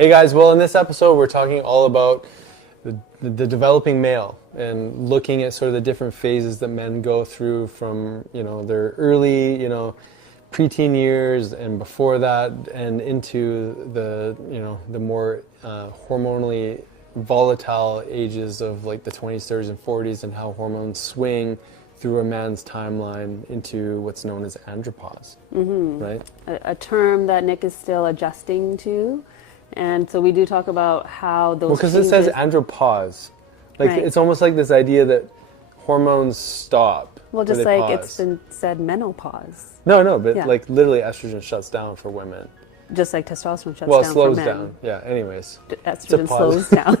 Hey guys, well in this episode we're talking all about the developing male and looking at sort of the different phases that men go through from, their early, preteen years and before that and into the more hormonally volatile ages of like the 20s, 30s and 40s and how hormones swing through a man's timeline into what's known as andropause, right? A term that Nick is still adjusting to. And so we do talk about how those Because it says changes... andropause. Like Right. it's almost like this idea that hormones stop. Well, or just they like pause. it's been said, menopause. No, but Yeah. like literally estrogen shuts down for women. Just like testosterone shuts Well, it down slows for men. down. Yeah, anyways. Estrogen pause. slows down.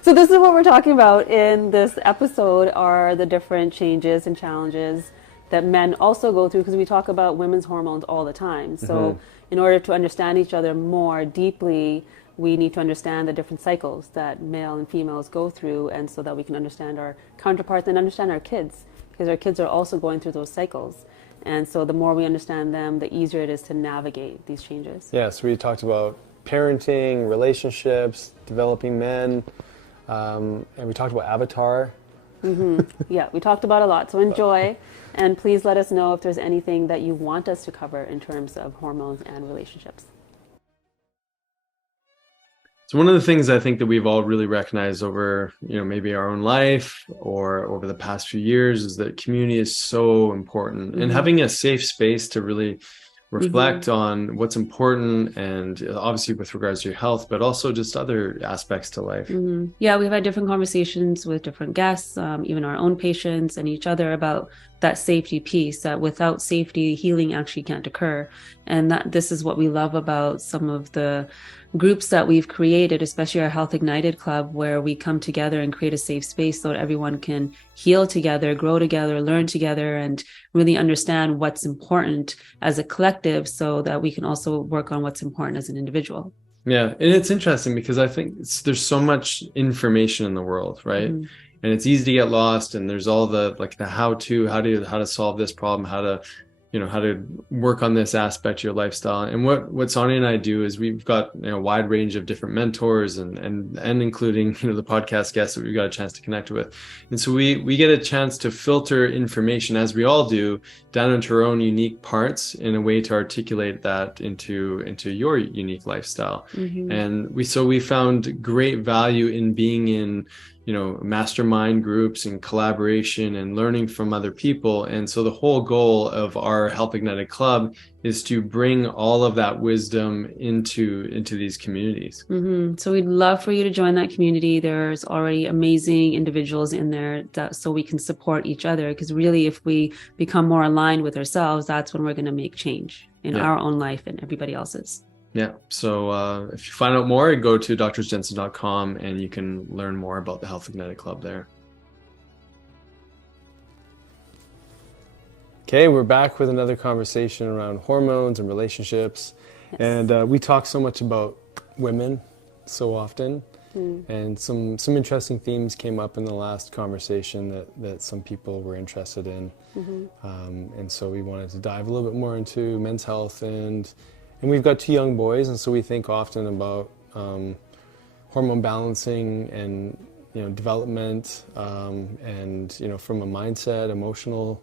So this is what we're talking about in this episode, are the different changes and challenges that men also go through, because we talk about women's hormones all the time. So in order to understand each other more deeply, we need to understand the different cycles that male and females go through, and so that we can understand our counterparts and understand our kids, because our kids are also going through those cycles. And so the more we understand them, the easier it is to navigate these changes. Yeah, so we talked about parenting, relationships, developing men, and we talked about Avatar. Yeah, we talked about a lot, so enjoy. And please let us know if there's anything that you want us to cover in terms of hormones and relationships. So one of the things I think that we've all really recognized over, maybe our own life or over the past few years is that community is so important, and having a safe space to really reflect on what's important, and obviously with regards to your health, but also just other aspects to life. Yeah, we've had different conversations with different guests, even our own patients and each other, about that safety piece, that without safety, healing actually can't occur. And that this is what we love about some of the groups that we've created, especially our Health Ignited Club, where we come together and create a safe space so that everyone can heal together, grow together, learn together, and really understand what's important as a collective, so that we can also work on what's important as an individual. Yeah, and it's interesting because I think there's so much information in the world, right? And it's easy to get lost, and there's all the how to solve this problem, how to work on this aspect of your lifestyle. And what Sonia and I do is we've got a wide range of different mentors and including the podcast guests that we've got a chance to connect with. And so we get a chance to filter information, as we all do, down into our own unique parts in a way to articulate that into your unique lifestyle. And we found great value in being in mastermind groups and collaboration and learning from other people. And so the whole goal of our Health Ignited Club is to bring all of that wisdom into these communities. So we'd love for you to join that community. There's already amazing individuals in there, so we can support each other, because really if we become more aligned with ourselves, that's when we're going to make change in our own life and everybody else's. Yeah. So if you find out more, go to drsjensen.com and you can learn more about the Health Ignited Club there. Okay, we're back with another conversation around hormones and relationships. Yes. And we talk so much about women so often. And some interesting themes came up in the last conversation that some people were interested in. And so we wanted to dive a little bit more into men's health, and we've got 2 young boys, and so we think often about hormone balancing and development, and from a mindset, emotional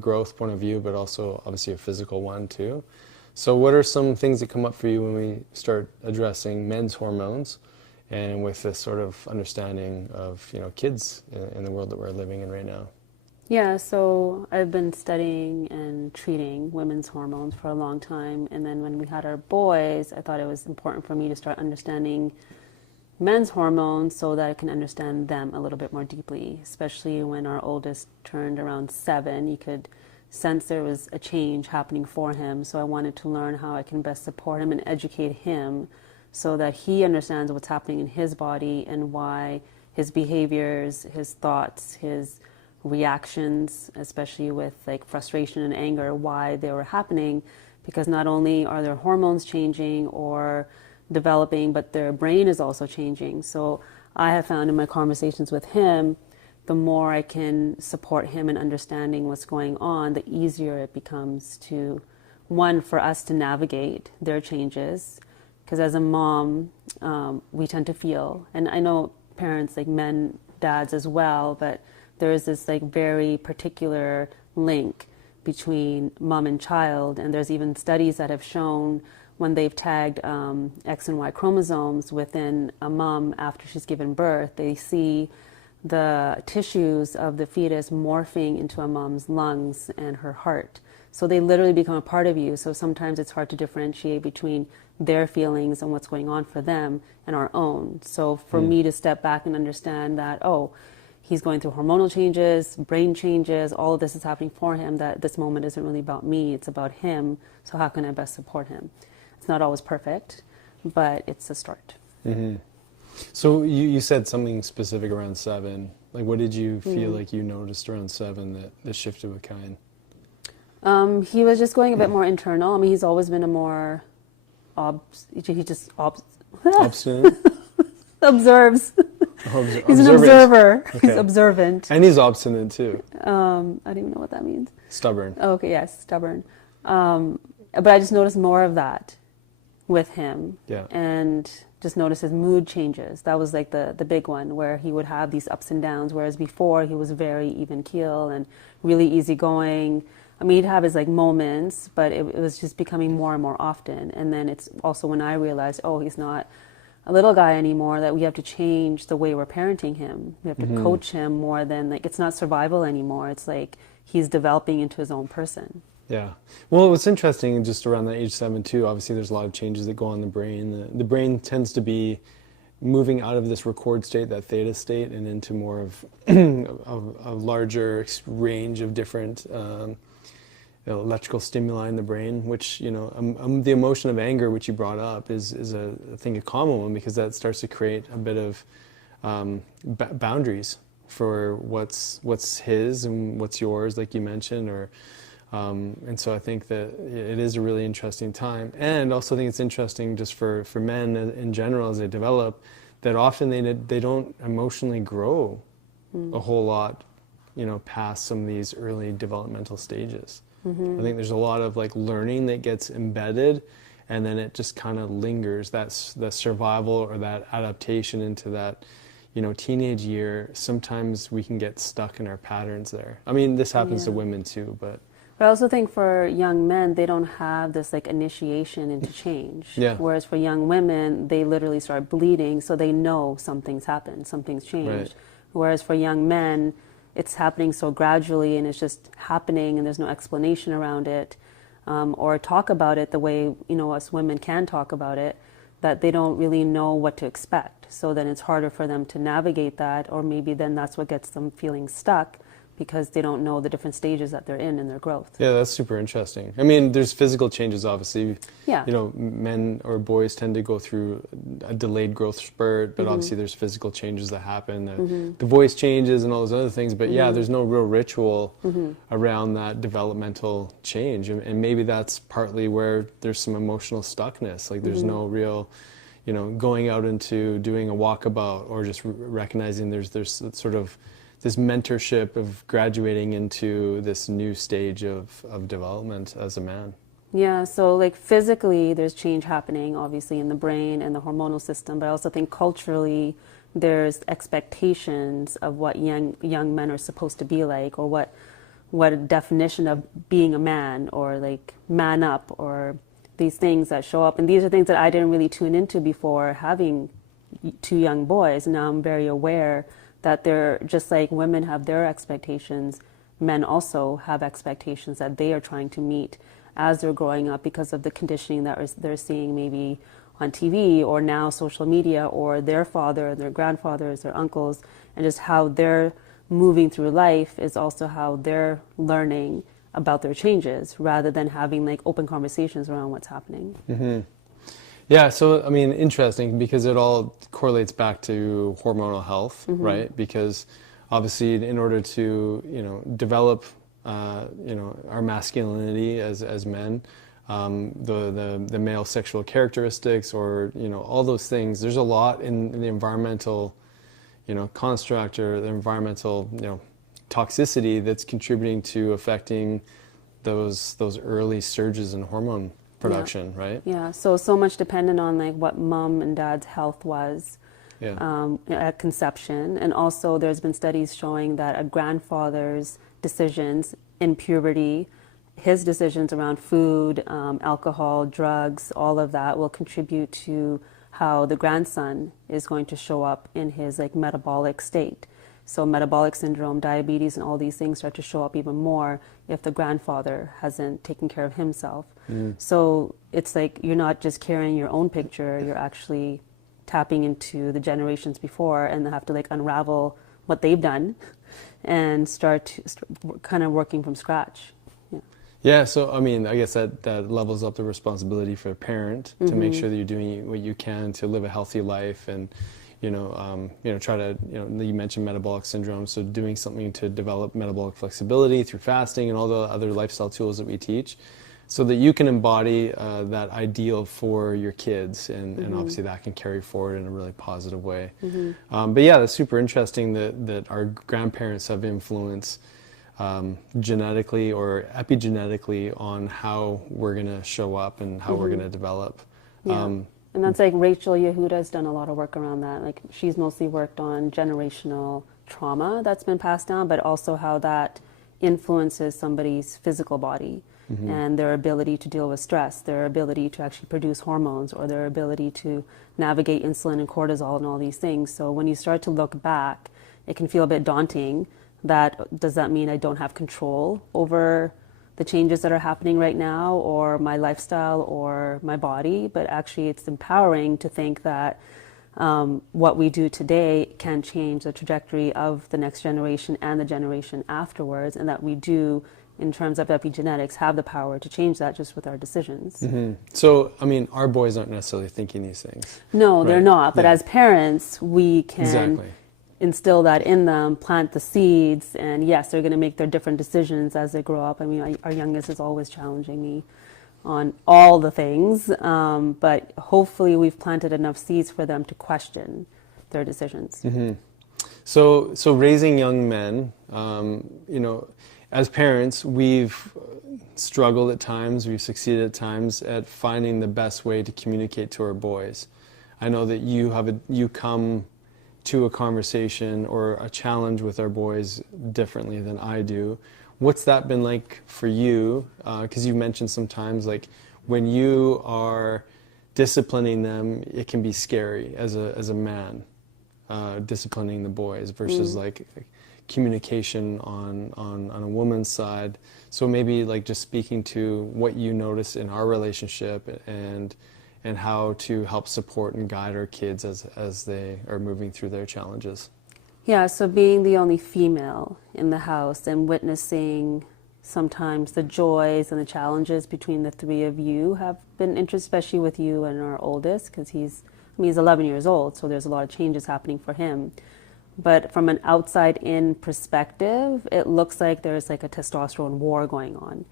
growth point of view, but also obviously a physical one too. So what are some things that come up for you when we start addressing men's hormones, and with this sort of understanding of kids in the world that we're living in right now? Yeah, so I've been studying and treating women's hormones for a long time. And then when we had our boys, I thought it was important for me to start understanding men's hormones so that I can understand them a little bit more deeply, especially when our oldest turned around 7. You could sense there was a change happening for him. So I wanted to learn how I can best support him and educate him so that he understands what's happening in his body and why his behaviors, his thoughts, his reactions, especially with like frustration and anger, why they were happening, because not only are their hormones changing or developing, but their brain is also changing. So I have found in my conversations with him, the more I can support him in understanding what's going on, the easier it becomes to, one, for us to navigate their changes, because as a mom, we tend to feel, and I know parents, like men, dads as well, but there is this like very particular link between mom and child, and there's even studies that have shown when they've tagged X and Y chromosomes within a mom after she's given birth, they see the tissues of the fetus morphing into a mom's lungs and her heart. So they literally become a part of you. So sometimes it's hard to differentiate between their feelings and what's going on for them and our own. So for me to step back and understand that, oh, he's going through hormonal changes, brain changes, all of this is happening for him, that this moment isn't really about me, it's about him. So how can I best support him? It's not always perfect, but it's a start. Mm-hmm. So you said something specific around 7. Like, what did you feel like you noticed around 7 that shifted with Kyan? He was just going a bit more internal. I mean, he's always been a more Obstinate? observes. He's an Observant. observer. Okay. He's observant. And he's obstinate too. I don't even know what that means. Stubborn. Oh, okay, yes, stubborn. But I just noticed more of that with him. Yeah. And just noticed his mood changes. That was like the big one, where he would have these ups and downs, whereas before he was very even keel and really easygoing. I mean, he'd have his like moments, but it was just becoming more and more often. And then it's also when I realized, oh, he's not a little guy anymore, that we have to change the way we're parenting him. We have to coach him more than, like, it's not survival anymore. It's like he's developing into his own person. Yeah. Well, what's interesting just around that age 7 too, obviously there's a lot of changes that go on in the brain. The brain tends to be moving out of this record state, that theta state, and into more of a larger range of different electrical stimuli in the brain, which, the emotion of anger, which you brought up, is a thing, a common one, because that starts to create a bit of boundaries for what's his and what's yours, like you mentioned, and so I think that it is a really interesting time. And also think it's interesting just for men in general as they develop, that often they don't emotionally grow a whole lot, past some of these early developmental stages. I think there's a lot of like learning that gets embedded, and then it just kind of lingers. That's the survival or that adaptation into that, teenage year. Sometimes we can get stuck in our patterns there. I mean, this happens to women too, but I also think for young men, they don't have this like initiation into change. Yeah. Whereas for young women, they literally start bleeding, so they know something's happened, something's changed. Right. Whereas for young men, it's happening so gradually, and it's just happening, and there's no explanation around it, or talk about it the way us women can talk about it, that they don't really know what to expect. So then it's harder for them to navigate that, or maybe then that's what gets them feeling stuck, because they don't know the different stages that they're in their growth. Yeah, that's super interesting. I mean, there's physical changes, obviously. Yeah. Men or boys tend to go through a delayed growth spurt, but obviously there's physical changes that happen. The voice changes and all those other things, but yeah, there's no real ritual around that developmental change. And maybe that's partly where there's some emotional stuckness. Like there's no real, going out into doing a walkabout, or just recognizing there's sort of this mentorship of graduating into this new stage of development as a man. Yeah, so like physically there's change happening obviously in the brain and the hormonal system, but I also think culturally there's expectations of what young men are supposed to be like, or what a definition of being a man, or like man up, or these things that show up. And these are things that I didn't really tune into before having 2 young boys. Now I'm very aware that they're just like women have their expectations, men also have expectations that they are trying to meet as they're growing up, because of the conditioning that they're seeing maybe on TV, or now social media, or their father, their grandfathers, their uncles, and just how they're moving through life is also how they're learning about their changes, rather than having like open conversations around what's happening. Yeah, so I mean, interesting, because it all correlates back to hormonal health, right? Because obviously, in order to develop our masculinity as men, the male sexual characteristics, or all those things, there's a lot in the environmental construct, or the environmental toxicity that's contributing to affecting those early surges in hormone production, right? Yeah, so much dependent on like what mom and dad's health was at conception. And also there's been studies showing that a grandfather's decisions in puberty, his decisions around food, alcohol, drugs, all of that will contribute to how the grandson is going to show up in his like metabolic state. So metabolic syndrome, diabetes, and all these things start to show up even more if the grandfather hasn't taken care of himself. So it's like you're not just carrying your own picture, you're actually tapping into the generations before, and they have to like unravel what they've done and start kind of working from scratch. Yeah, so I mean, I guess that levels up the responsibility for a parent to make sure that you're doing what you can to live a healthy life, and try to, you mentioned metabolic syndrome, so doing something to develop metabolic flexibility through fasting and all the other lifestyle tools that we teach, so that you can embody that ideal for your kids, and obviously that can carry forward in a really positive way. But yeah, that's super interesting that our grandparents have influence genetically or epigenetically on how we're going to show up and how we're going to develop. And that's like Rachel Yehuda has done a lot of work around that. Like she's mostly worked on generational trauma that's been passed down, but also how that influences somebody's physical body and their ability to deal with stress, their ability to actually produce hormones, or their ability to navigate insulin and cortisol and all these things. So when you start to look back, it can feel a bit daunting. Does that mean I don't have control over the changes that are happening right now, or my lifestyle, or my body? But actually it's empowering to think that what we do today can change the trajectory of the next generation and the generation afterwards, and that we do, in terms of epigenetics, have the power to change that just with our decisions. So, I mean, our boys aren't necessarily thinking these things. No, they're not. But as parents, we can instill that in them, plant the seeds, and yes, they're going to make their different decisions as they grow up. I mean, our youngest is always challenging me on all the things, but hopefully we've planted enough seeds for them to question their decisions. So raising young men, as parents, we've struggled at times, we've succeeded at times at finding the best way to communicate to our boys. I know that you come to a conversation or a challenge with our boys differently than I do. What's that been like for you? Because you mentioned sometimes, like, when you are disciplining them, it can be scary as a man, disciplining the boys versus like communication on a woman's side. So maybe like just speaking to what you notice in our relationship and how to help support and guide our kids as they are moving through their challenges. Yeah, so being the only female in the house and witnessing sometimes the joys and the challenges between the three of you have been interesting, especially with you and our oldest, because he's 11 years old, so there's a lot of changes happening for him. But from an outside-in perspective, it looks like there's like a testosterone war going on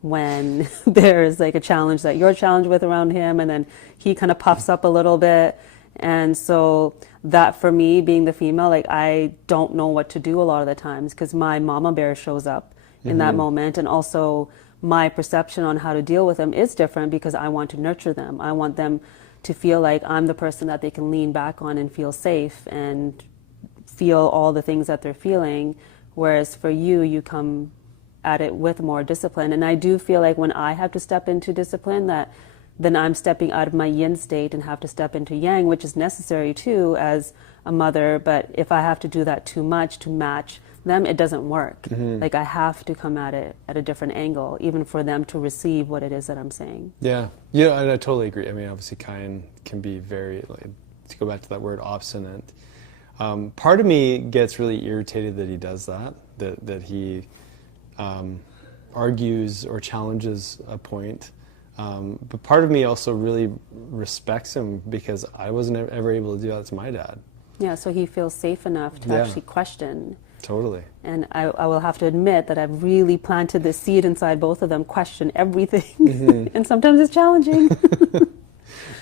when there's like a challenge that you're challenged with around him, and then he kind of puffs up a little bit. And so that, for me, being the female, like, I don't know what to do a lot of the times, because my mama bear shows up in that moment. And also my perception on how to deal with them is different, because I want to nurture them. I want them to feel like I'm the person that they can lean back on and feel safe and feel all the things that they're feeling. Whereas for you, you come at it with more discipline. And I do feel like when I have to step into discipline, that then I'm stepping out of my yin state and have to step into yang, which is necessary too as a mother. But if I have to do that too much to match them, it doesn't work. Like, I have to come at it at a different angle, even for them to receive what it is that I'm saying. Yeah, I totally agree. I mean, obviously Kyan can be very, like, to go back to that word, obstinate. Part of me gets really irritated that he does that he argues or challenges a point. But part of me also really respects him, because I wasn't ever able to do that to my dad. Yeah, so he feels safe enough to actually question. Totally. And I will have to admit that I've really planted this seed inside both of them, question everything. And sometimes it's challenging.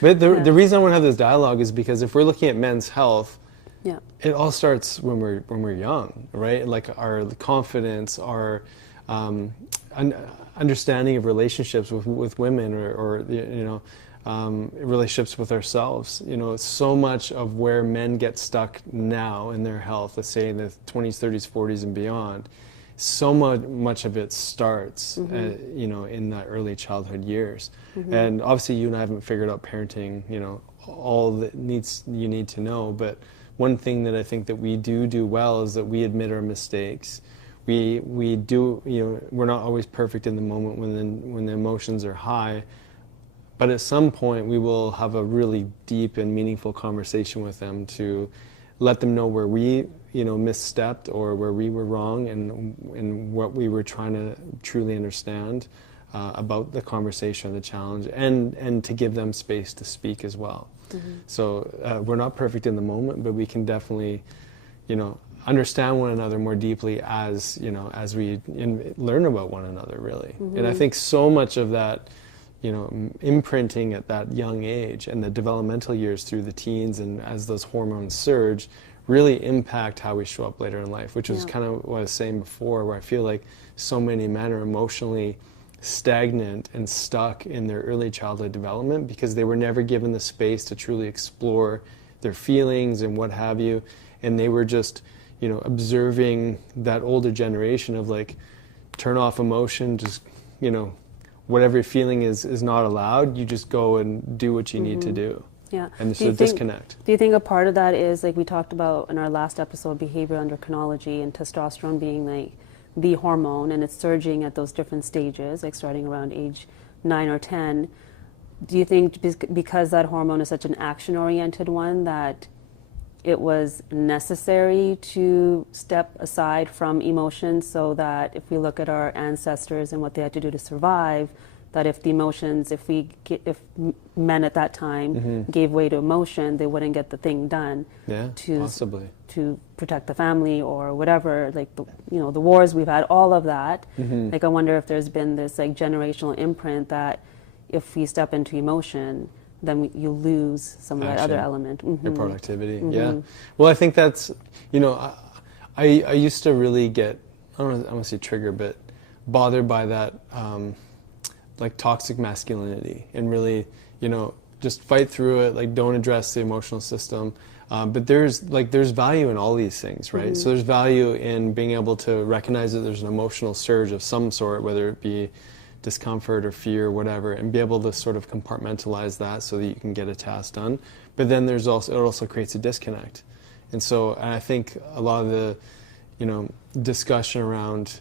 But the reason I want to have this dialogue is because if we're looking at men's health, it all starts when we're young, right? Like, our confidence, our understanding of relationships with women, or relationships with ourselves. So much of where men get stuck now in their health, let's say in the 20s, 30s, 40s, and beyond, so much of it starts, in the early childhood years. And obviously, you and I haven't figured out parenting, all that you need to know. But one thing that I think that we do well is that we admit our mistakes. We do, we're not always perfect in the moment when the emotions are high. But at some point, we will have a really deep and meaningful conversation with them to let them know where we, misstepped, or where we were wrong, and what we were trying to truly understand about the conversation, the challenge, and to give them space to speak as well. So we're not perfect in the moment, but we can definitely, understand one another more deeply as we learn about one another, really. And I think so much of that, imprinting at that young age and the developmental years through the teens, and as those hormones surge, really impact how we show up later in life, which is kind of what I was saying before, where I feel like so many men are emotionally stagnant and stuck in their early childhood development because they were never given the space to truly explore their feelings and what have you, and they were just observing that older generation of like, turn off emotion, just whatever feeling is not allowed, you just go and do what you need to do. Yeah. And there's a disconnect. Do you think a part of that is, like we talked about in our last episode, behavioral endocrinology, and testosterone being like the hormone, and it's surging at those different stages, like starting around age 9 or 10. Do you think because that hormone is such an action-oriented one, that it was necessary to step aside from emotions, so that if we look at our ancestors and what they had to do to survive, that if the emotions, if men at that time gave way to emotion, they wouldn't get the thing done possibly to protect the family or whatever, like the wars we've had, all of that. Like I wonder if there's been this like generational imprint that if we step into emotion, then you lose some of that other element. Your productivity. Well, I think that's, I used to really get, I don't want to say trigger, but bothered by that like toxic masculinity, and really, just fight through it, like don't address the emotional system. But there's value in all these things, right? So there's value in being able to recognize that there's an emotional surge of some sort, whether it be discomfort or fear or whatever, and be able to sort of compartmentalize that so that you can get a task done. But then it also creates a disconnect. And I think a lot of the, discussion around,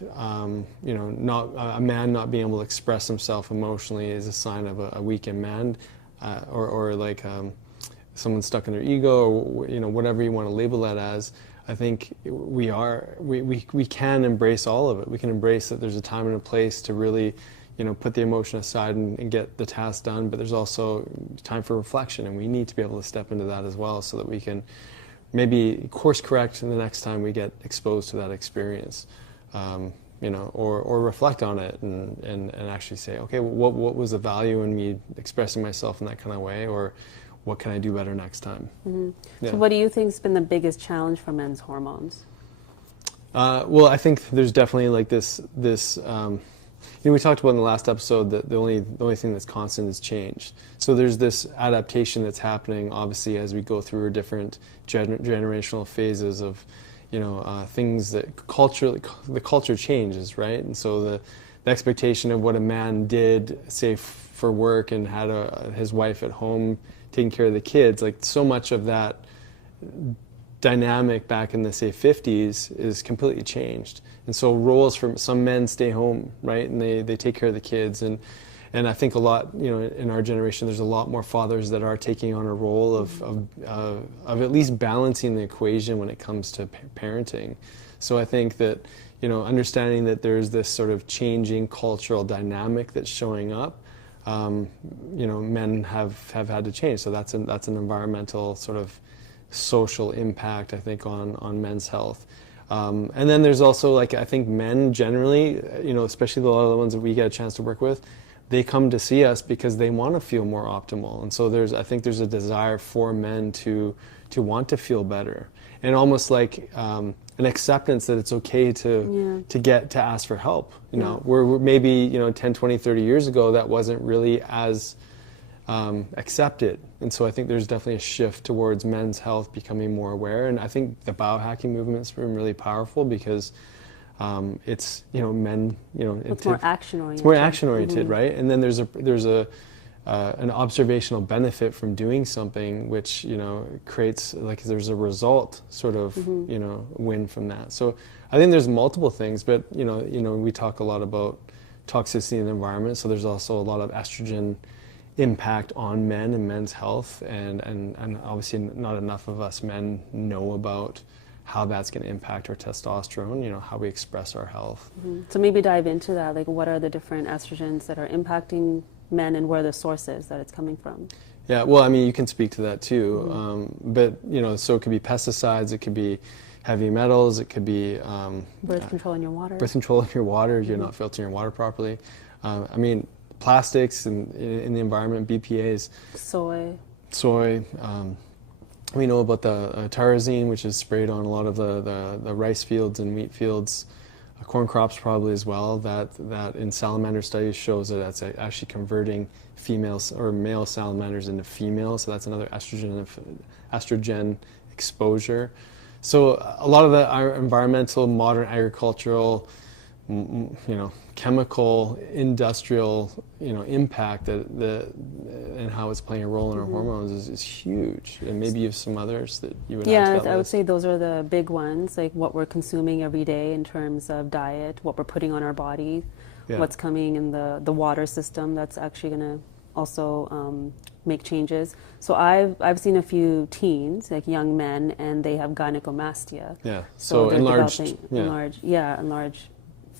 not a man not being able to express himself emotionally is a sign of a weakened man, or like someone stuck in their ego, or whatever you want to label that as. I think we can embrace all of it. We can embrace that there's a time and a place to really, put the emotion aside and get the task done. But there's also time for reflection, and we need to be able to step into that as well, so that we can maybe course correct the next time we get exposed to that experience, or reflect on it and actually say, okay, what was the value in me expressing myself in that kind of way, or what can I do better next time? So what do you think has been the biggest challenge for men's hormones? Well, I think there's definitely like this we talked about in the last episode that the only thing that's constant is change. So there's this adaptation that's happening, obviously, as we go through our different generational phases of, things that the culture changes, right? And so the expectation of what a man did, say, for work, and had his wife at home taking care of the kids, like so much of that dynamic back in the, say, 50s is completely changed. And so roles for some men stay home, right, and they take care of the kids, and I think a lot, in our generation, there's a lot more fathers that are taking on a role of at least balancing the equation when it comes to parenting. So I think that, understanding that there's this sort of changing cultural dynamic that's showing up, men have had to change. So that's an environmental sort of social impact, I think, on men's health. And then there's also, like, I think men generally, especially a lot of the ones that we get a chance to work with, they come to see us because they want to feel more optimal. And so I think there's a desire for men to want to feel better, and almost like an acceptance that it's okay to ask for help. You know, we're maybe, you know, 10, 20, 30 years ago, that wasn't really as accepted. And so I think there's definitely a shift towards men's health becoming more aware. And I think the biohacking movement's been really powerful because it's, you know, men, you know, it's more action oriented. It's more action oriented, right? And then there's an observational benefit from doing something, which, you know, creates, like, there's a result sort of, you know, win from that. So I think there's multiple things, but you know, we talk a lot about toxicity in the environment. So there's also a lot of estrogen impact on men and men's health, and obviously not enough of us men know about how that's going to impact our testosterone, you know, how we express our health. So maybe dive into that, like what are the different estrogens that are impacting men and where are the sources that it's coming from? Yeah, well, I mean, you can speak to that too, but, you know, so it could be pesticides, it could be heavy metals, it could be birth control in your water. Birth control in your water, you're not filtering your water properly. I mean, plastics in the environment, BPA's. Soy. We know about the tyrosine, which is sprayed on a lot of the rice fields and wheat fields, corn crops probably as well. That in salamander studies shows that that's actually converting females or male salamanders into females. So that's another estrogen exposure. So a lot of our environmental, modern agricultural, you know, chemical, industrial, you know, impact and how it's playing a role in our hormones is huge. And maybe you have some others that you would add to that I would list. say those are the big ones, like what we're consuming every day in terms of diet, what we're putting on our body, what's coming in the water system that's actually going to also make changes. So I've seen a few teens, like young men, and they have gynecomastia. Yeah. So enlarged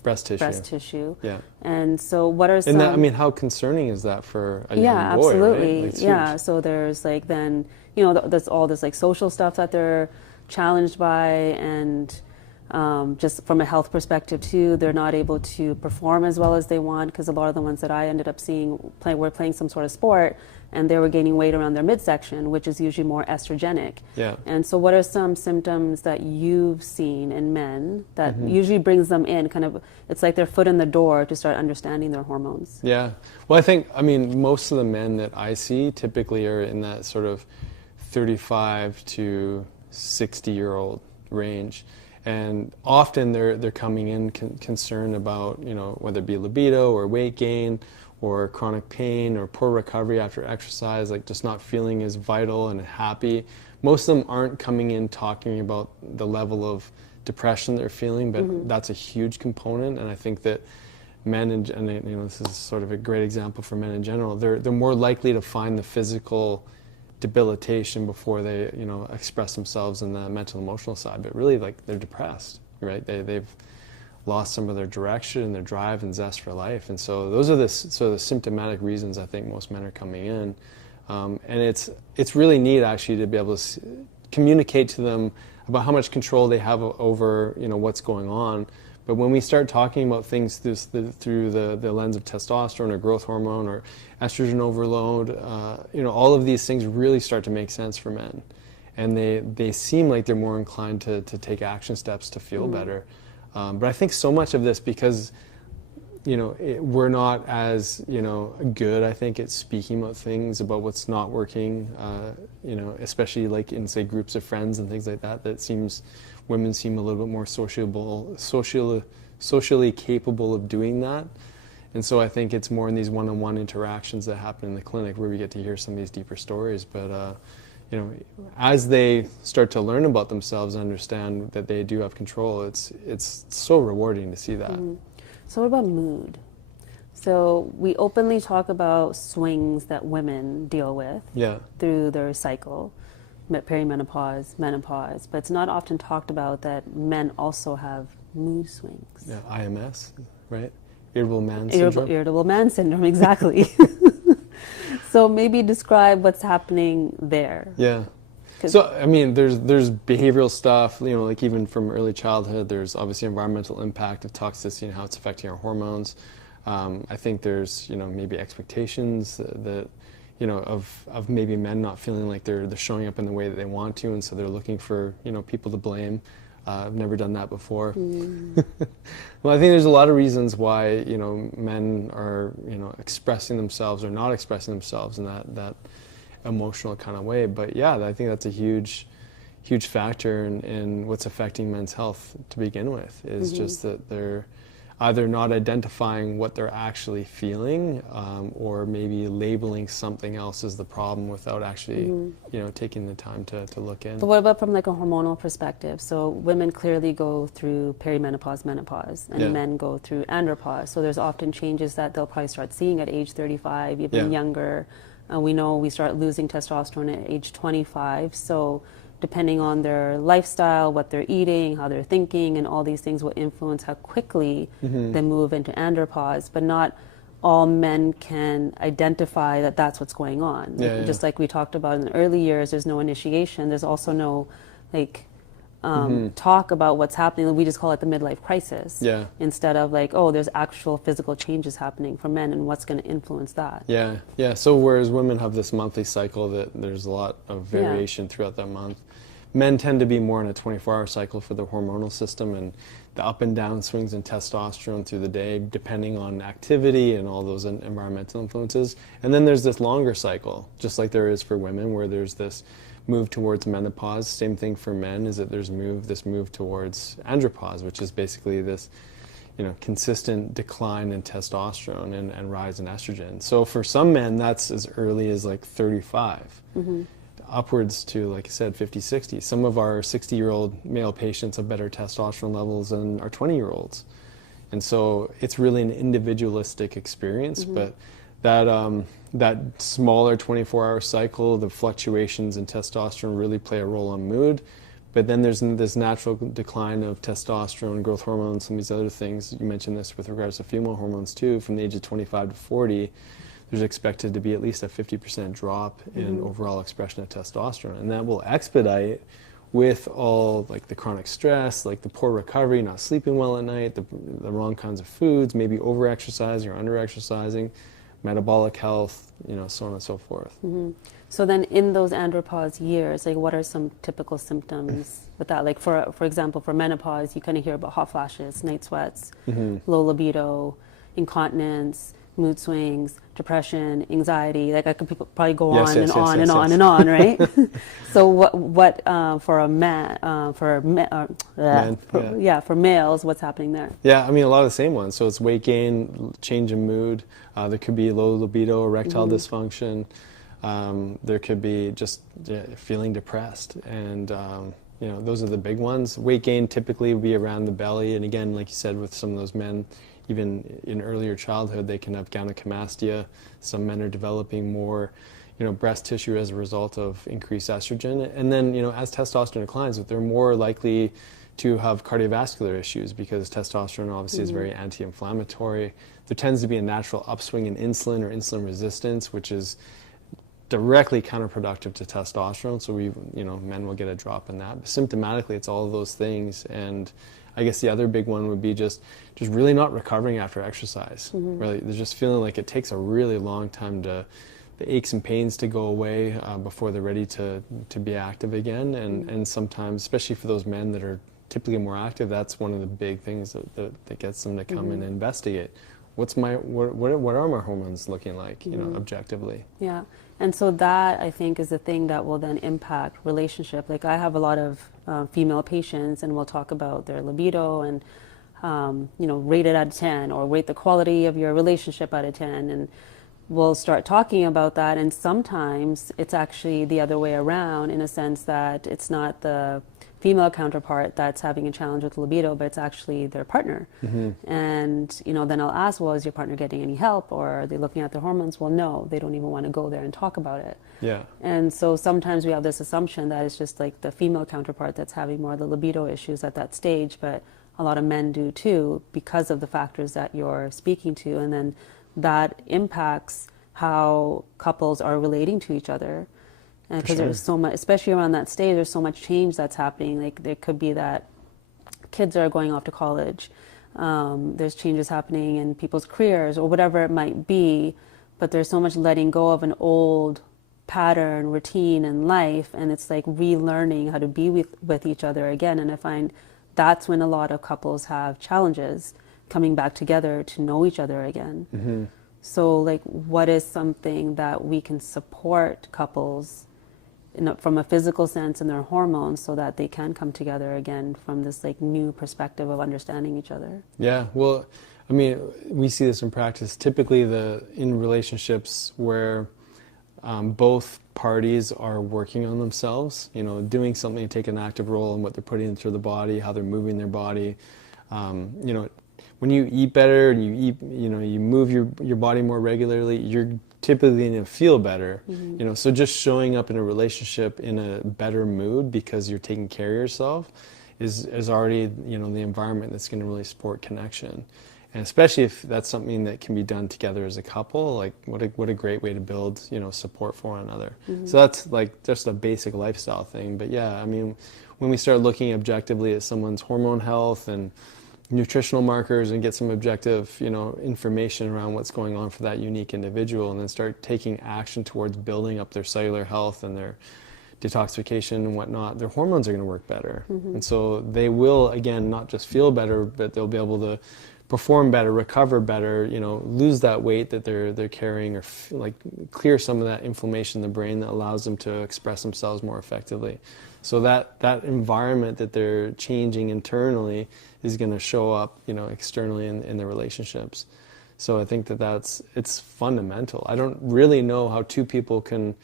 breast tissue. Yeah. And so what are some... And that, I mean, how concerning is that for a young boy? Yeah, absolutely. Right? Like, yeah. So there's like then, you know, there's all this like social stuff that they're challenged by, and just from a health perspective too, they're not able to perform as well as they want, because a lot of the ones that I ended up seeing were playing some sort of sport, and they were gaining weight around their midsection, which is usually more estrogenic. Yeah. And so what are some symptoms that you've seen in men that usually brings them in, kind of, it's like their foot in the door to start understanding their hormones? Yeah. Well, I mean, most of the men that I see typically are in that sort of 35 to 60-year-old range. And often they're coming in concerned about, you know, whether it be libido or weight gain or chronic pain or poor recovery after exercise, like just not feeling as vital and happy. Most of them aren't coming in talking about the level of depression they're feeling, but that's a huge component. And I think that men, and you know, this is sort of a great example for men in general, they're more likely to find the physical debilitation before they, you know, express themselves in the mental emotional side. But really, like, they're depressed, right? They've lost some of their direction and their drive and zest for life. And so those are the sort of symptomatic reasons I think most men are coming in. And it's really neat actually to be able to communicate to them about how much control they have over, you know, what's going on. But when we start talking about things through the lens of testosterone or growth hormone or estrogen overload, you know, all of these things really start to make sense for men. And they seem like they're more inclined to take action steps to feel better. But I think so much of this, because, you know, we're not as, you know, good, I think, at speaking about things, about what's not working, you know, especially like in, say, groups of friends and things like that, women seem a little bit more socially capable of doing that. And so I think it's more in these one-on-one interactions that happen in the clinic where we get to hear some of these deeper stories. But, you know, as they start to learn about themselves and understand that they do have control, it's so rewarding to see that. So what about mood? So we openly talk about swings that women deal with through their cycle, perimenopause, menopause, but it's not often talked about that men also have mood swings. Yeah, IMS, right? Irritable man syndrome. Irritable man syndrome, exactly. So maybe describe what's happening there. Yeah. So, I mean, there's behavioral stuff, you know, like even from early childhood, there's obviously environmental impact of toxicity and how it's affecting our hormones. I think there's, maybe expectations that of maybe men not feeling like they're showing up in the way that they want to, and so they're looking for, people to blame. I've never done that before. Well, I think there's a lot of reasons why, men are, expressing themselves or not expressing themselves in that emotional kind of way. But yeah, I think that's a huge factor in what's affecting men's health to begin with, is just that they're either not identifying what they're actually feeling, or maybe labeling something else as the problem without actually, taking the time to look in. But what about from like a hormonal perspective? So women clearly go through perimenopause, menopause, and men go through andropause. So there's often changes that they'll probably start seeing at age 35, even younger. We know we start losing testosterone at age 25. So depending on their lifestyle, what they're eating, how they're thinking, and all these things will influence how quickly they move into andropause. But not all men can identify that that's what's going on. Just like we talked about in the early years, there's no initiation. There's also no talk about what's happening. We just call it the midlife crisis. Instead of like, oh, there's actual physical changes happening for men, and what's going to influence that. So whereas women have this monthly cycle, that there's a lot of variation throughout that month. Men tend to be more in a 24-hour cycle for the hormonal system, and the up and down swings in testosterone through the day, depending on activity and all those environmental influences. And then there's this longer cycle, just like there is for women, where there's this move towards menopause. Same thing for men, is that there's this move towards andropause, which is basically this, consistent decline in testosterone and rise in estrogen. So for some men, that's as early as like 35. Upwards to, like I said, 50, 60. Some of our 60-year-old male patients have better testosterone levels than our 20-year-olds. And so it's really an individualistic experience, but that smaller 24-hour cycle, the fluctuations in testosterone really play a role on mood. But then there's this natural decline of testosterone, growth hormones, some of these other things. You mentioned this with regards to female hormones too. From the age of 25 to 40, there's expected to be at least a 50% drop in overall expression of testosterone. And that will expedite with all like the chronic stress, like the poor recovery, not sleeping well at night, the wrong kinds of foods, maybe over-exercising or under-exercising, metabolic health, so on and so forth. So then in those andropause years, like what are some typical symptoms with that? Like for example, for menopause, you kind of hear about hot flashes, night sweats, low libido, incontinence, mood swings, depression, anxiety. Like I could probably go on and on, right? So what for a man, for males, what's happening there? Yeah, I mean a lot of the same ones. So it's weight gain, change in mood. There could be low libido, erectile dysfunction. There could be just feeling depressed, and those are the big ones. Weight gain typically would be around the belly, and again, like you said, with some of those men, even in earlier childhood, they can have gynecomastia. Some men are developing more, breast tissue as a result of increased estrogen. And then, as testosterone declines, they're more likely to have cardiovascular issues, because testosterone obviously is very anti-inflammatory. There tends to be a natural upswing in insulin or insulin resistance, which is directly counterproductive to testosterone. So men will get a drop in that. But symptomatically, it's all of those things. And I guess the other big one would be just really not recovering after exercise. Really, they're just feeling like it takes a really long time the aches and pains to go away before they're ready to be active again. And sometimes, especially for those men that are typically more active, that's one of the big things that gets them to come and investigate. What are my hormones looking like, objectively? Yeah. And so that, I think, is the thing that will then impact relationship. Like I have a lot of female patients, and we'll talk about their libido and, rate it out of 10, or rate the quality of your relationship out of 10. And we'll start talking about that. And sometimes it's actually the other way around, in a sense that it's not the female counterpart that's having a challenge with libido, but it's actually their partner. And then I'll ask, well, is your partner getting any help, or are they looking at their hormones? Well, no, they don't even want to go there and talk about it. And so sometimes we have this assumption that it's just like the female counterpart that's having more of the libido issues at that stage, but a lot of men do too, because of the factors that you're speaking to. And then that impacts how couples are relating to each other. And because there's so much, especially around that stage, there's so much change that's happening. Like there could be that kids are going off to college, There's changes happening in people's careers or whatever it might be, but there's so much letting go of an old pattern, routine in life, and it's like relearning how to be with each other again. And I find that's when a lot of couples have challenges coming back together to know each other again. Mm-hmm. So like, what is something that we can support couples from a physical sense in their hormones so that they can come together again from this like new perspective of understanding each other? Yeah, well, I mean, we see this in practice. Typically in relationships where both parties are working on themselves, doing something to take an active role in what they're putting into the body, how they're moving their body. When you eat better and you move your body more regularly, you're typically going to feel better. Mm-hmm. So just showing up in a relationship in a better mood because you're taking care of yourself is already, the environment that's going to really support connection. And especially if that's something that can be done together as a couple, like what a great way to build, support for one another. Mm-hmm. So that's like just a basic lifestyle thing. But yeah, I mean, when we start looking objectively at someone's hormone health and nutritional markers and get some objective, information around what's going on for that unique individual, and then start taking action towards building up their cellular health and their detoxification and whatnot, their hormones are going to work better. Mm-hmm. And so they will, again, not just feel better, but they'll be able to perform better, recover better, lose that weight that they're carrying, or clear some of that inflammation in the brain that allows them to express themselves more effectively. So that environment that they're changing internally is going to show up, externally in their relationships. So I think it's fundamental. I don't really know how two people can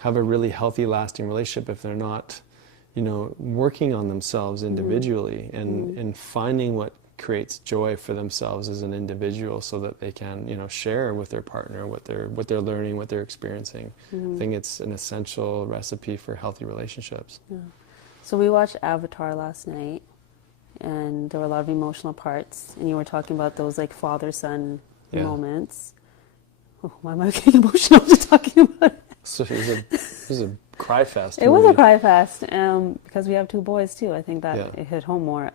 have a really healthy, lasting relationship if they're not, working on themselves individually and finding what creates joy for themselves as an individual, so that they can, share with their partner what they're learning, what they're experiencing. Mm-hmm. I think it's an essential recipe for healthy relationships. Yeah. So we watched Avatar last night, and there were a lot of emotional parts, and you were talking about those like father-son moments. Oh, why am I getting emotional just talking about it? So it was a cry fest. It was a cry fest, because we have two boys too. I think that it hit home more.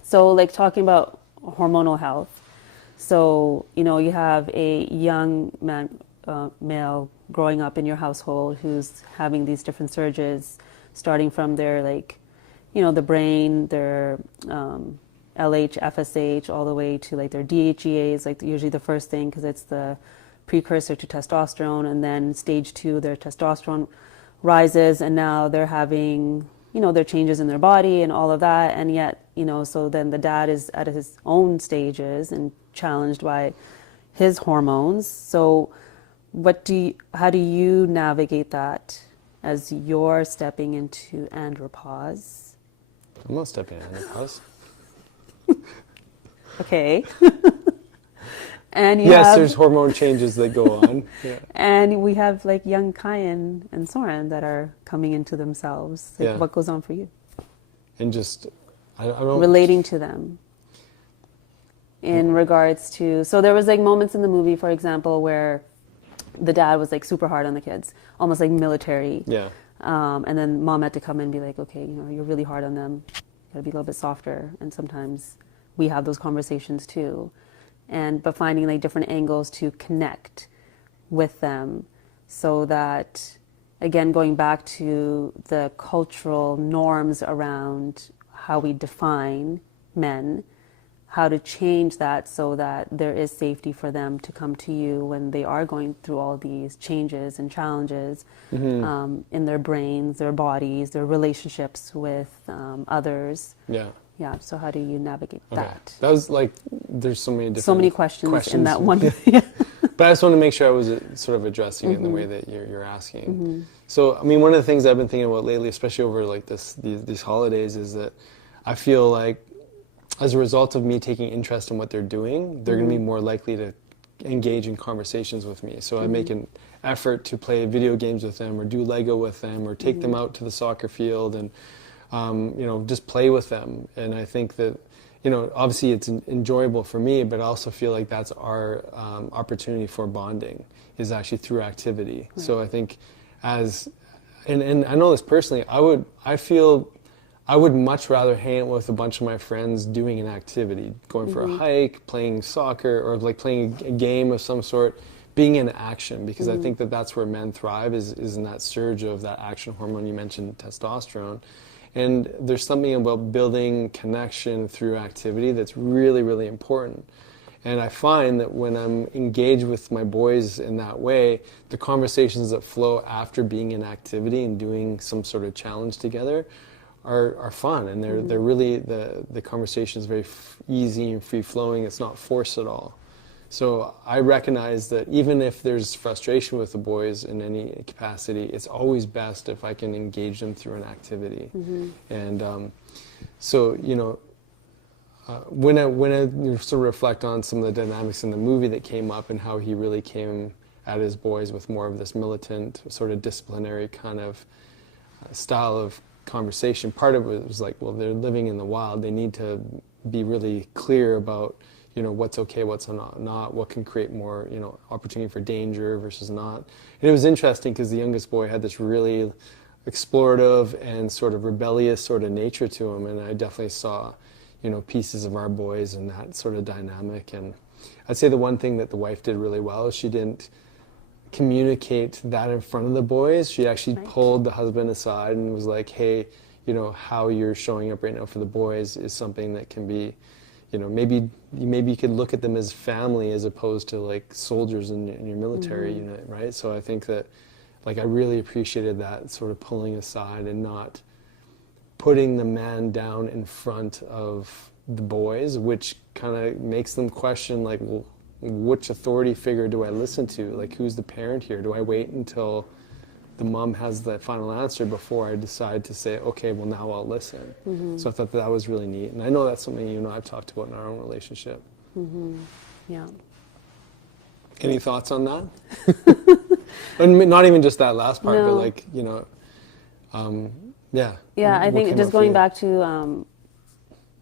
So like talking about hormonal health. So, you have a young man, male growing up in your household who's having these different surges, starting from their the brain, their LH, FSH, all the way to like their DHEAs, like usually the first thing, because it's the precursor to testosterone, and then stage 2, their testosterone rises, and now they're having their changes in their body and all of that, and yet, so then the dad is at his own stages and challenged by his hormones. So how do you navigate that as you're stepping into andropause? I'm not stepping into andropause. Okay. And there's hormone changes that go on. Yeah. And we have like young Kyan and Soren that are coming into themselves. What goes on for you? And just, I don't... relating to them. In regards to, so there was like moments in the movie, for example, where the dad was like super hard on the kids, almost like military. Yeah. And then mom had to come in and be like, okay, you're really hard on them. You gotta be a little bit softer. And sometimes we have those conversations too. But finding like different angles to connect with them, so that, again, going back to the cultural norms around how we define men, how to change that so that there is safety for them to come to you when they are going through all these changes and challenges in their brains, their bodies, their relationships with others. Yeah. Yeah, so how do you navigate that? That was like, there's so many different... So many questions in that one. But I just want to make sure I was sort of addressing it in the way that you're asking. Mm-hmm. So, I mean, one of the things I've been thinking about lately, especially over like these holidays, is that I feel like as a result of me taking interest in what they're doing, they're going to be more likely to engage in conversations with me. So I make an effort to play video games with them, or do Lego with them, or take them out to the soccer field and just play with them. And I think that, obviously it's enjoyable for me, but I also feel like that's our opportunity for bonding, is actually through activity. Right. So I think and I know this personally, I feel I would much rather hang out with a bunch of my friends doing an activity, going for a hike, playing soccer, or like playing a game of some sort, being in action, because I think that that's where men thrive, is in that surge of that action hormone. You mentioned testosterone. And there's something about building connection through activity that's really, really important. And I find that when I'm engaged with my boys in that way, the conversations that flow after being in activity and doing some sort of challenge together are fun. And they're really, the conversation is very easy and free-flowing. It's not forced at all. So I recognize that even if there's frustration with the boys in any capacity, it's always best if I can engage them through an activity. And so, you know, when I sort of reflect on some of the dynamics in the movie that came up and how he really came at his boys with more of this militant, sort of disciplinary kind of style of conversation, part of it was like, well, they're living in the wild. They need to be really clear about, you know, what's okay, what's not, what can create more, you know, opportunity for danger versus not. And it was interesting because the youngest boy had this really explorative and sort of rebellious sort of nature to him, and I definitely saw, you know, pieces of our boys and that sort of dynamic. And I'd say the one thing that the wife did really well is she didn't communicate that in front of the boys. She actually pulled the husband aside and was like, hey, you know, how you're showing up right now for the boys is something that can be, you know, maybe you could look at them as family as opposed to like soldiers in your military unit, right? So I think that, like, I really appreciated that sort of pulling aside and not putting the man down in front of the boys, which kind of makes them question, like, well, which authority figure do I listen to? Like, who's the parent here? Do I wait until the mom has the final answer before I decide to say, okay, well, now I'll listen? So I thought that was really neat. And I know that's something you and I have talked about in our own relationship. Yeah. Any thoughts on that? And not even just that last part, but like, you know, yeah. Yeah, I think just going back to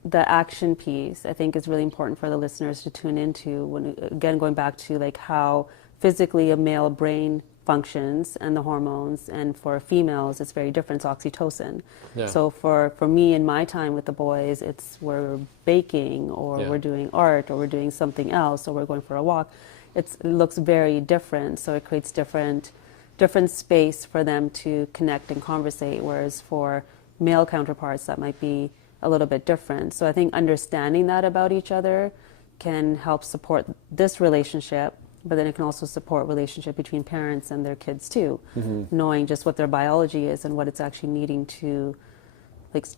the action piece, I think is really important for the listeners to tune into. When, again, going back to like how physically a male brain functions and the hormones, and for females it's very different. It's oxytocin. So for me in my time with the boys, it's we're baking, or we're doing art, or we're doing something else, or we're going for a walk. It looks very different, so it creates different space for them to connect and conversate, whereas for male counterparts that might be a little bit different. So I think understanding that about each other can help support this relationship, but then it can also support relationship between parents and their kids too, knowing just what their biology is and what it's actually needing to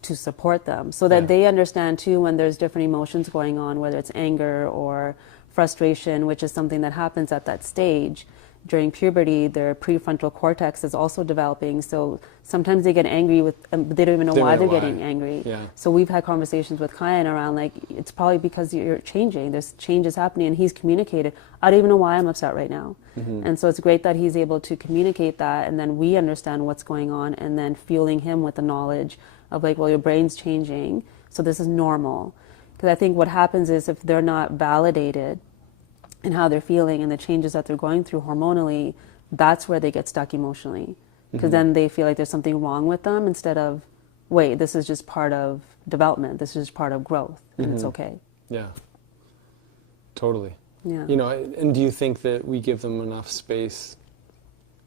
support them, so that they understand too when there's different emotions going on, whether it's anger or frustration, which is something that happens at that stage. During puberty, their prefrontal cortex is also developing, so sometimes they get angry but they don't even know why they're getting angry. So we've had conversations with Kyan around, like, it's probably because you're changing, there's changes happening, and he's communicated, I don't even know why I'm upset right now. And so it's great that he's able to communicate that, and then we understand what's going on, and then fueling him with the knowledge of, like, well, your brain's changing, so this is normal. Because I think what happens is, if they're not validated and how they're feeling and the changes that they're going through hormonally, that's where they get stuck emotionally. Because then they feel like there's something wrong with them, instead of, wait, this is just part of development, this is just part of growth, and it's okay. Yeah, totally. Yeah. You know, and do you think that we give them enough space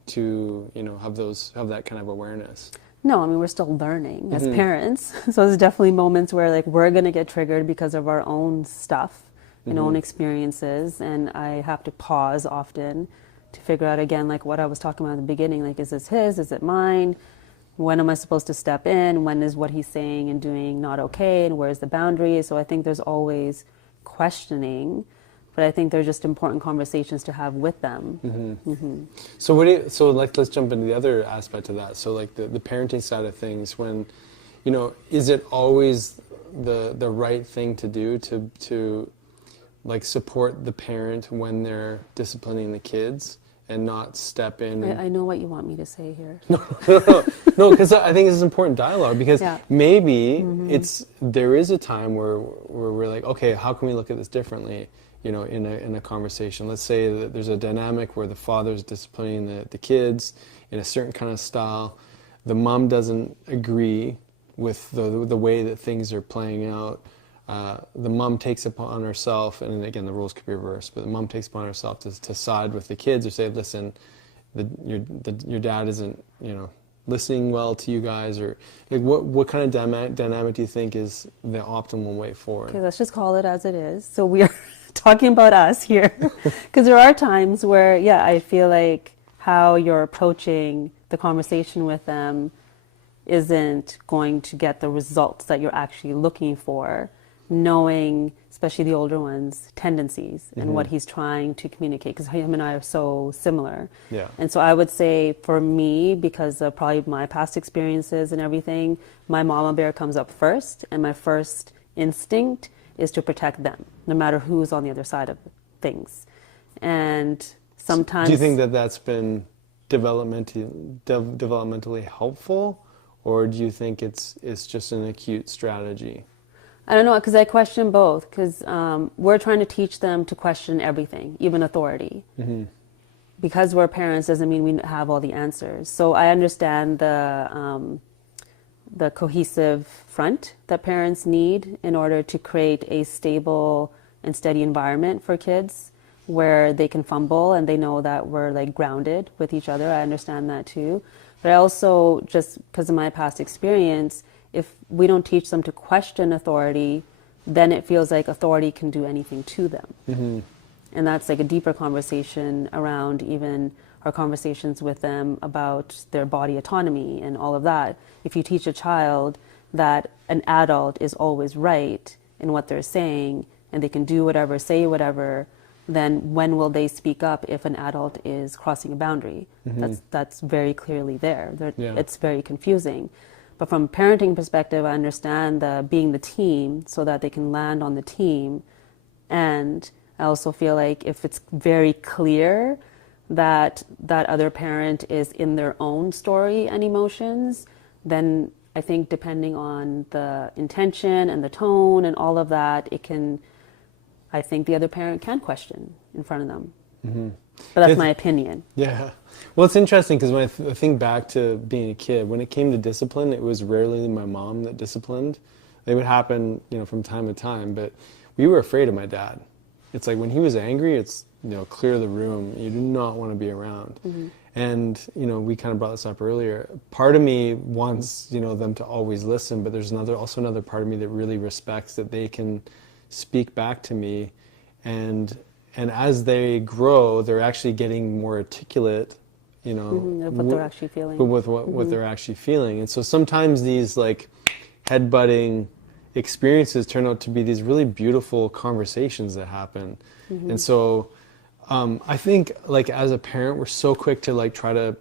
to, you know, have that kind of awareness? No, I mean, we're still learning as parents. So there's definitely moments where, like, we're going to get triggered because of our own stuff, and own experiences, and I have to pause often to figure out, again, like what I was talking about at the beginning, like, is this his, is it mine? When am I supposed to step in? When is what he's saying and doing not okay, and where's the boundary? So I think there's always questioning, but I think they're just important conversations to have with them. So let's jump into the other aspect of that. So like the parenting side of things, when, you know, is it always the right thing to do to like support the parent when they're disciplining the kids and not step in? I know what you want me to say here. No, because I think it's important dialogue, because maybe there is a time where we're like, okay, how can we look at this differently? You know, in a conversation. Let's say that there's a dynamic where the father's disciplining the kids in a certain kind of style. The mom doesn't agree, with the way that things are playing out, the mom takes upon herself, and again the roles could be reversed, but the mom takes upon herself to side with the kids or say, listen, your dad isn't, you know, listening well to you guys, or like what kind of dynamic do you think is the optimal way forward? Okay, let's just call it as it is. So we are talking about us here, because there are times where, yeah, I feel like how you're approaching the conversation with them isn't going to get the results that you're actually looking for, knowing, especially the older ones, tendencies and what he's trying to communicate, because him and I are so similar. Yeah. And so I would say for me, because of probably my past experiences and everything, my mama bear comes up first, and my first instinct is to protect them, no matter who's on the other side of things. And sometimes... Do you think that that's been developmentally helpful, or do you think it's just an acute strategy? I don't know, because I question both, because we're trying to teach them to question everything, even authority. Because we're parents doesn't mean we have all the answers. So I understand the cohesive front that parents need in order to create a stable and steady environment for kids where they can fumble and they know that we're like grounded with each other. I understand that too. But I also, just because of my past experience, if we don't teach them to question authority, then it feels like authority can do anything to them. And that's like a deeper conversation around even our conversations with them about their body autonomy and all of that. If you teach a child that an adult is always right in what they're saying and they can do whatever, say whatever, then when will they speak up if an adult is crossing a boundary? That's very clearly there. It's very confusing. But from a parenting perspective, I understand being the team so that they can land on the team. And I also feel like if it's very clear that that other parent is in their own story and emotions, then I think depending on the intention and the tone and all of that, I think the other parent can question in front of them. But that's my opinion. Yeah. Well, it's interesting because when I think back to being a kid, when it came to discipline, it was rarely my mom that disciplined. It would happen, you know, from time to time, but we were afraid of my dad. It's like when he was angry, it's, you know, clear the room. You do not want to be around. And, you know, we kind of brought this up earlier. Part of me wants, you know, them to always listen, but there's also another part of me that really respects that they can speak back to me, and as they grow, they're actually getting more articulate, you know, what they're actually feeling. With what they're actually feeling. And so sometimes these like headbutting experiences turn out to be these really beautiful conversations that happen. And so I think like as a parent, we're so quick to like try to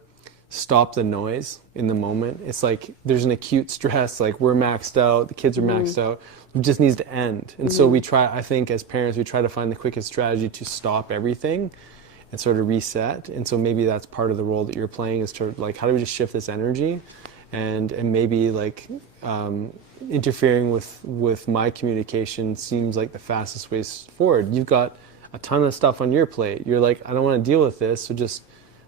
stop the noise in the moment. It's like there's an acute stress, like we're maxed out, the kids are maxed out. It just needs to end. And so we try, I think as parents, we try to find the quickest strategy to stop everything and sort of reset. And so maybe that's part of the role that you're playing, is to like, how do we just shift this energy and maybe like interfering with my communication seems like the fastest way forward. You've got a ton of stuff on your plate. You're like, I don't want to deal with this, so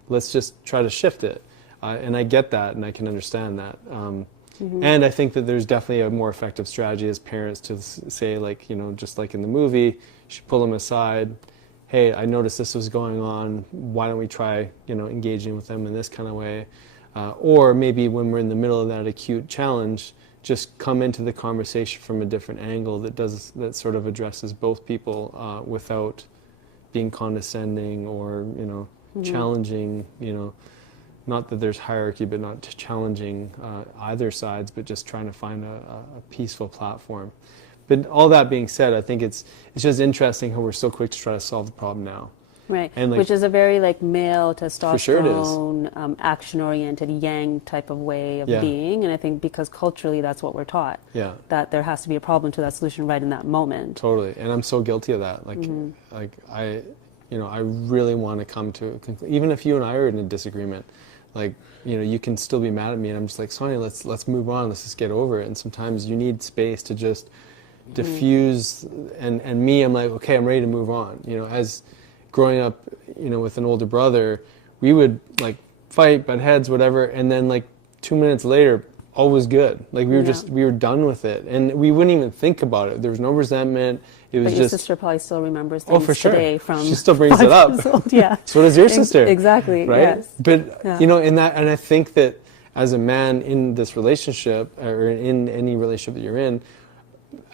let's just try to shift it. And I get that, and I can understand that. And I think that there's definitely a more effective strategy as parents to say, like, you know, just like in the movie, you should pull them aside. Hey, I noticed this was going on. Why don't we try, you know, engaging with them in this kind of way? Or maybe when we're in the middle of that acute challenge, just come into the conversation from a different angle that sort of addresses both people without being condescending or, you know, challenging, you know. Not that there's hierarchy, but not challenging either sides, but just trying to find a peaceful platform. But all that being said, I think it's just interesting how we're so quick to try to solve the problem now. Right, and like, which is a very like male testosterone, sure action-oriented yang type of way of being. And I think because culturally that's what we're taught, that there has to be a problem to that solution right in that moment. Totally, and I'm so guilty of that. Like, like I really want to come to a conclusion. Even if you and I are in a disagreement, like, you know, you can still be mad at me, and I'm just like, Sonia, let's move on, let's just get over it. And sometimes you need space to just diffuse, and me, I'm like, okay, I'm ready to move on. You know, as growing up, you know, with an older brother, we would like fight, butt heads, whatever, and then like 2 minutes later, all was good. Like we were Yeah. we were done with it, and we wouldn't even think about it. There was no resentment. It was But your just, sister probably still remembers things for sure. today from She still brings 5 it up. years old. Yeah. So does your sister. Exactly. Right? Yes. But Yeah. you know, and I think that as a man in this relationship, or in any relationship that you're in,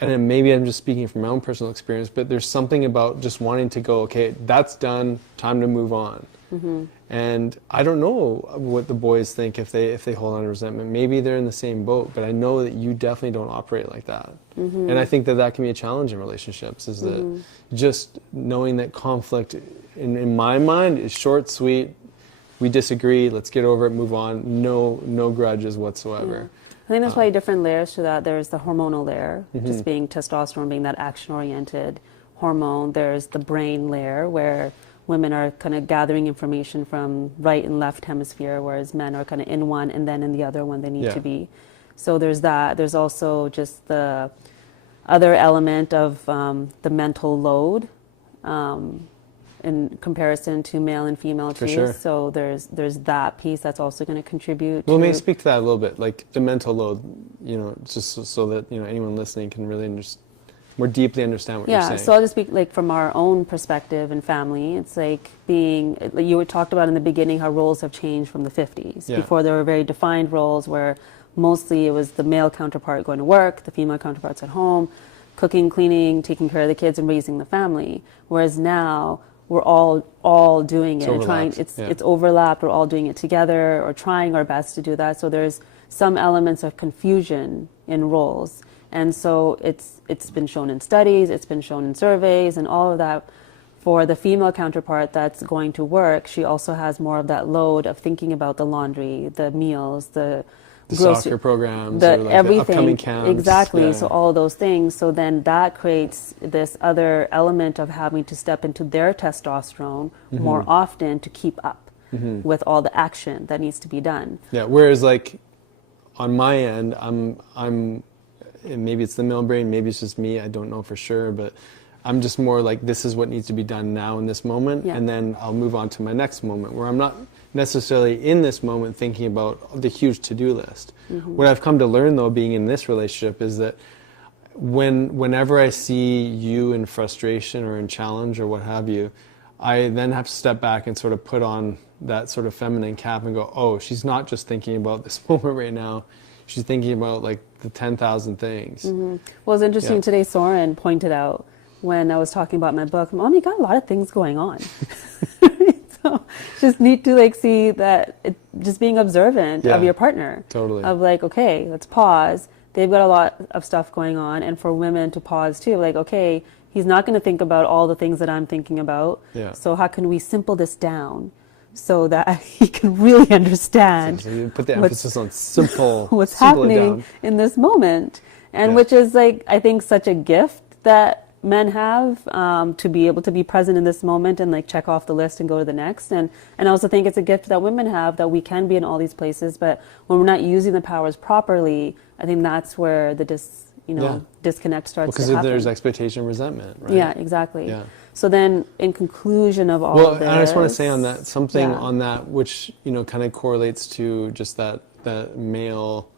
and then maybe I'm just speaking from my own personal experience, but there's something about just wanting to go, okay, that's done, time to move on. Mm-hmm. And I don't know what the boys think if they hold on to resentment. Maybe they're in the same boat, but I know that you definitely don't operate like that. Mm-hmm. And I think that that can be a challenge in relationships, is that just knowing that conflict, in my mind, is short, sweet. We disagree, let's get over it, move on. No grudges whatsoever. Yeah. I think there's probably different layers to that. There's the hormonal layer, just being testosterone, being that action-oriented hormone. There's the brain layer, where women are kind of gathering information from right and left hemisphere, whereas men are kind of in one and then in the other when they need to be. So there's that. There's also just the other element of the mental load. In comparison to male and female For too. sure. So there's that piece that's also going to contribute. Well, to, maybe speak to that a little bit, like the mental load, you know, just so that, you know, anyone listening can really more deeply understand what you're saying. Yeah, so I'll just speak like from our own perspective and family. It's like being, like you had talked about in the beginning, how roles have changed from the 50s. Yeah. Before there were very defined roles where mostly it was the male counterpart going to work, the female counterparts at home, cooking, cleaning, taking care of the kids and raising the family. Whereas now we're all doing it and trying. It's overlapped. We're all doing it together or trying our best to do that. So there's some elements of confusion in roles, and so it's been shown in studies, it's been shown in surveys, and all of that. For the female counterpart that's going to work, she also has more of that load of thinking about the laundry, the meals, the soccer programs, the or like everything, the upcoming camps. exactly. Yeah. So all of those things. So then that creates this other element of having to step into their testosterone more often to keep up with all the action that needs to be done. Yeah. Whereas, like, on my end, I'm maybe it's the male brain, maybe it's just me. I don't know for sure, but I'm just more like, this is what needs to be done now in this moment, and then I'll move on to my next moment, where I'm not necessarily in this moment thinking about the huge to-do list. What I've come to learn, though, being in this relationship, is that whenever I see you in frustration or in challenge or what have you, I then have to step back and sort of put on that sort of feminine cap and go, oh, she's not just thinking about this moment right now. She's thinking about like the 10,000 things. Well, it's interesting today, Soren pointed out when I was talking about my book, Mom, you got a lot of things going on. So just need to like see that just being observant of your partner. Totally. Of like, okay, let's pause. They've got a lot of stuff going on. And for women to pause too, like, okay, he's not going to think about all the things that I'm thinking about. Yeah. So how can we simple this down so that he can really understand So you put the emphasis on simple, what's simple it happening down. in this moment, and which is like, I think, such a gift that men have, to be able to be present in this moment and like check off the list and go to the next. And I also think it's a gift that women have, that we can be in all these places, but when we're not using the powers properly, I think that's where the disconnect starts to happen. Because there's expectation and resentment, right? Yeah, exactly. Yeah. So then, in conclusion of all of this, and I just want to say on that, something on that which, you know, kind of correlates to just that male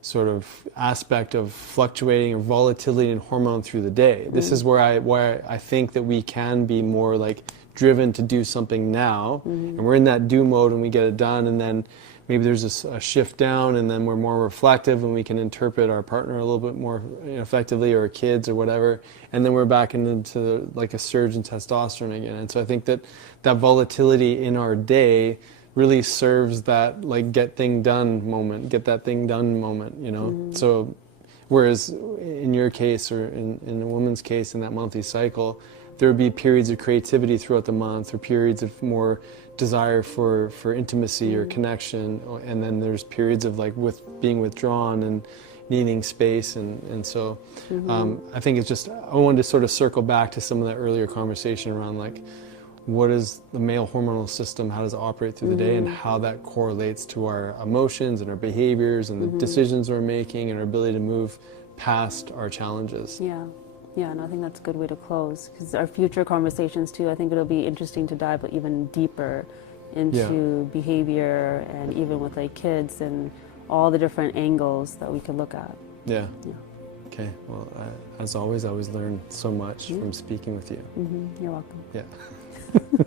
sort of aspect of fluctuating or volatility in hormone through the day. This is where I think that we can be more like driven to do something now, and we're in that do mode and we get it done, and then maybe there's a shift down, and then we're more reflective and we can interpret our partner a little bit more effectively, or our kids or whatever, and then we're back into like a surge in testosterone again. And so I think that volatility in our day really serves that like get that thing done moment, you know. So whereas in your case, or in a woman's case, in that monthly cycle, there would be periods of creativity throughout the month, or periods of more desire for intimacy or connection, and then there's periods of like being withdrawn and needing space, and so I think it's just, I wanted to sort of circle back to some of that earlier conversation around like, what is the male hormonal system, how does it operate through the day, and how that correlates to our emotions and our behaviors and the decisions we're making and our ability to move past our challenges. Yeah, and I think that's a good way to close, because our future conversations too, I think it'll be interesting to dive even deeper into behavior, and even with like kids and all the different angles that we could look at. Yeah. Yeah. Okay. Well, as always, I always learn so much from speaking with you. You're welcome. Yeah.